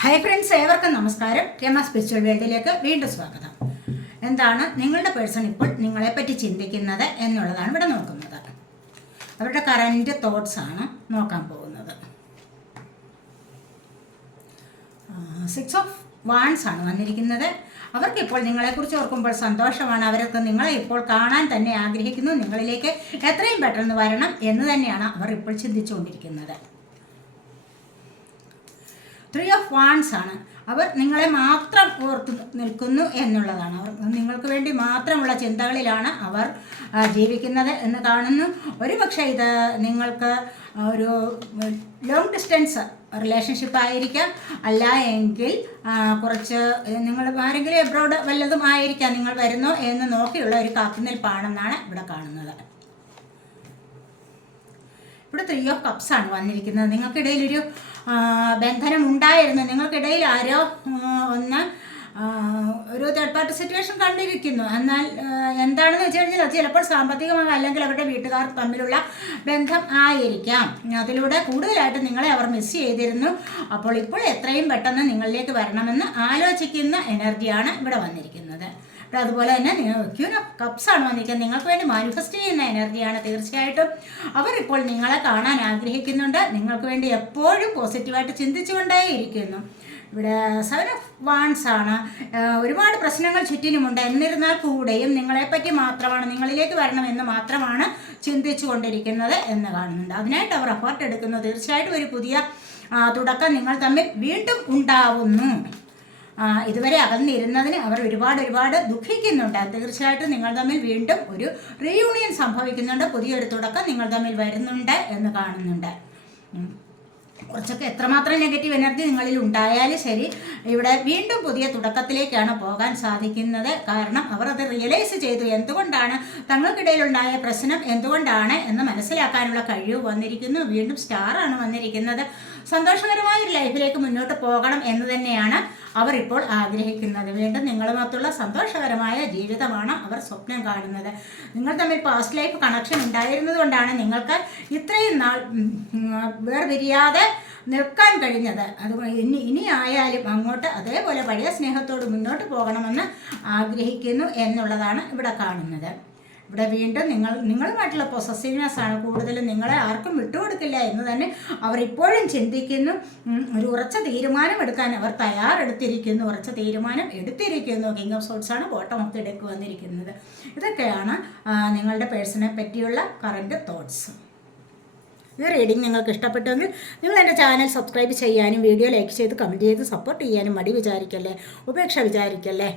Hi friends ഏവർക്കും നമസ്കാരം. Rama spiritual വേൾഡിലേക്ക് വീണ്ടും സ്വാഗതം. എന്താണ് നിങ്ങളുടെ പേഴ്സൺ ഇപ്പോൾ നിങ്ങളെപ്പറ്റി ചിന്തിക്കുന്നത് എന്നുള്ളതാണ് ഇവിടെ നോക്കുന്നത്. അവരുടെ കറന്റ് തോട്ട്സ് ആണ് നോക്കാൻ പോകുന്നത്. സിക്സ് ഓഫ് വാൺസ് ആണ് വന്നിരിക്കുന്നത്. അവർക്ക് അവർക്കിപ്പോൾ നിങ്ങളെക്കുറിച്ച് ഓർക്കുമ്പോൾ സന്തോഷമാണ്. അവരൊക്കെ നിങ്ങളെ ഇപ്പോൾ കാണാൻ തന്നെ ആഗ്രഹിക്കുന്നു. നിങ്ങളിലേക്ക് എത്രയും പെട്ടെന്ന് വരണം എന്ന് തന്നെയാണ് അവർ ഇപ്പോൾ ചിന്തിച്ചുകൊണ്ടിരിക്കുന്നത്. ത്രീ ഓഫ് വാൺസ് ആണ്. അവർ നിങ്ങളെ മാത്രം ഓർത്ത് നിൽക്കുന്നു എന്നുള്ളതാണ്. അവർ നിങ്ങൾക്ക് വേണ്ടി മാത്രമുള്ള ചിന്തകളിലാണ് അവർ ജീവിക്കുന്നത് എന്ന് കാണുന്നു. ഒരുപക്ഷെ ഇത് നിങ്ങൾക്ക് ഒരു ലോങ് ഡിസ്റ്റൻസ് റിലേഷൻഷിപ്പ് ആയിരിക്കാം. അല്ല എങ്കിൽ കുറച്ച് നിങ്ങൾ ആരെങ്കിലും എബ്രോഡ് വല്ലതും ആയിരിക്കാം നിങ്ങൾ വരുന്നോ എന്ന് നോക്കിയുള്ള ഒരു കാത്തുനിൽപ്പാണെന്നാണ് ഇവിടെ കാണുന്നത്. ഇവിടെ ത്രീ ഓഫ് കപ്സ് ആണ് വന്നിരിക്കുന്നത്. നിങ്ങൾക്കിടയിൽ ഒരു ബന്ധനം ഉണ്ടായിരുന്നു നിങ്ങൾക്കിടയിൽ ആരോ ഒന്ന് ഒരു തേർഡ് പാർട്ടി സിറ്റുവേഷൻ കണ്ടിരിക്കുന്നു. എന്നാൽ എന്താണെന്ന് വെച്ച് കഴിഞ്ഞാൽ അത് ചിലപ്പോൾ സാമ്പത്തികമായി അല്ലെങ്കിൽ അവരുടെ വീട്ടുകാർ തമ്മിലുള്ള ബന്ധം ആയിരിക്കാം. അതിലൂടെ കൂടുതലായിട്ട് നിങ്ങളെ അവർ മിസ് ചെയ്തിരുന്നു. അപ്പോൾ ഇപ്പോൾ എത്രയും പെട്ടെന്ന് നിങ്ങളിലേക്ക് വരണമെന്ന് ആലോചിക്കുന്ന എനർജിയാണ് ഇവിടെ വന്നിരിക്കുന്നത്. അതുപോലെ തന്നെ ക്യൂൻ ഓഫ് കപ്സ് ആണ് വന്നിരിക്കുന്നത്. നിങ്ങൾക്ക് വേണ്ടി മാനിഫെസ്റ്റ് ചെയ്യുന്ന എനർജിയാണ് തീർച്ചയായിട്ടും. അവർ ഇപ്പോൾ നിങ്ങളെ കാണാൻ ആഗ്രഹിക്കുന്നുണ്ട്. നിങ്ങൾക്ക് വേണ്ടി എപ്പോഴും പോസിറ്റീവായിട്ട് ചിന്തിച്ചുകൊണ്ടേ ഇരിക്കുന്നു ഇവിടെ സെവൻ ഓഫ് വാൺസ് ആണ്. ഒരുപാട് പ്രശ്നങ്ങൾ ചുറ്റിനുമുണ്ട്. എന്നിരുന്നാൽ കൂടെയും നിങ്ങളെപ്പറ്റി മാത്രമാണ് നിങ്ങളിലേക്ക് വരണമെന്ന് മാത്രമാണ് ചിന്തിച്ചു കൊണ്ടിരിക്കുന്നത് എന്ന് കാണുന്നുണ്ട്. അതിനായിട്ട് അവർ എഫേർട്ട് എടുക്കുന്നു. തീർച്ചയായിട്ടും ഒരു പുതിയ തുടക്കം നിങ്ങൾ തമ്മിൽ വീണ്ടും ഉണ്ടാവുന്നു. ഇതുവരെ അകന്നിരുന്നതിന് അവർ ഒരുപാട് ഒരുപാട് ദുഃഖിക്കുന്നുണ്ട്. തീർച്ചയായിട്ടും നിങ്ങൾ തമ്മിൽ വീണ്ടും ഒരു റീയൂണിയൻ സംഭവിക്കുന്നുണ്ട്. പുതിയൊരു തുടക്കം നിങ്ങൾ തമ്മിൽ വരുന്നുണ്ട് എന്ന് കാണുന്നുണ്ട്. കുറച്ചൊക്കെ എത്രമാത്രം നെഗറ്റീവ് എനർജി നിങ്ങളിൽ ഉണ്ടായാലും ശരി ഇവിടെ വീണ്ടും പുതിയ തുടക്കത്തിലേക്കാണ് പോകാൻ സാധിക്കുന്നത്. കാരണം അവർ അത് റിയലൈസ് ചെയ്തു. എന്തുകൊണ്ടാണ് തങ്ങൾക്കിടയിലുണ്ടായ പ്രശ്നം? എന്തുകൊണ്ടാണ് എന്ന് മനസ്സിലാക്കാനുള്ള കഴിവ് വന്നിരിക്കുന്നു. വീണ്ടും സ്റ്റാറാണ് വന്നിരിക്കുന്നത്. സന്തോഷകരമായ ഒരു ലൈഫിലേക്ക് മുന്നോട്ട് പോകണം എന്ന് തന്നെയാണ് അവർ ഇപ്പോൾ ആഗ്രഹിക്കുന്നത്. വീണ്ടും നിങ്ങളുമൊത്തുള്ള സന്തോഷകരമായ ജീവിതമാണ് അവർ സ്വപ്നം കാണുന്നത്. നിങ്ങൾ തമ്മിൽ പാസ്റ്റ് ലൈഫ് കണക്ഷൻ ഉണ്ടായിരുന്നത് കൊണ്ടാണ് നിങ്ങൾക്ക് ഇത്രയും നാൾ വേർപിരിയാതെ നിൽക്കാൻ കഴിഞ്ഞത്. അതുകൊണ്ട് ഇനി ഇനി ആയാലും അങ്ങോട്ട് അതേപോലെ പഴയ സ്നേഹത്തോട് മുന്നോട്ട് പോകണമെന്ന് ആഗ്രഹിക്കുന്നു എന്നുള്ളതാണ് ഇവിടെ കാണുന്നത്. ഇവിടെ വീണ്ടും നിങ്ങൾ നിങ്ങളുമായിട്ടുള്ള പൊസസീവ്നെസ് ആണ് കൂടുതലും നിങ്ങളെ ആർക്കും വിട്ടുകൊടുക്കില്ല എന്ന് തന്നെ അവർ ഇപ്പോഴും ചിന്തിക്കുന്നു. ഒരു ഉറച്ച തീരുമാനം എടുക്കാൻ അവർ തയ്യാറെടുത്തിരിക്കുന്നു. ഉറച്ച തീരുമാനം എടുത്തിരിക്കുന്നു. കിങ് ഓഫ് സോട്ട്സ് ആണ് ബോട്ടം ഓഫ് വന്നിരിക്കുന്നത്. ഇതൊക്കെയാണ് നിങ്ങളുടെ പേഴ്സണെ പറ്റിയുള്ള കറന്റ് തോട്ട്സ് ഈ റീഡിംഗ് നിങ്ങൾക്ക് ഇഷ്ടപ്പെട്ടുവെങ്കിൽ നിങ്ങൾ എന്റെ ചാനൽ സബ്സ്ക്രൈബ് ചെയ്യാനും വീഡിയോ ലൈക്ക് ചെയ്ത് കമന്റ് ചെയ്ത് സപ്പോർട്ട് ചെയ്യാനും മടി വിചാരിക്കല്ലേ? ഉപേക്ഷ വിചാരിക്കല്ലേ?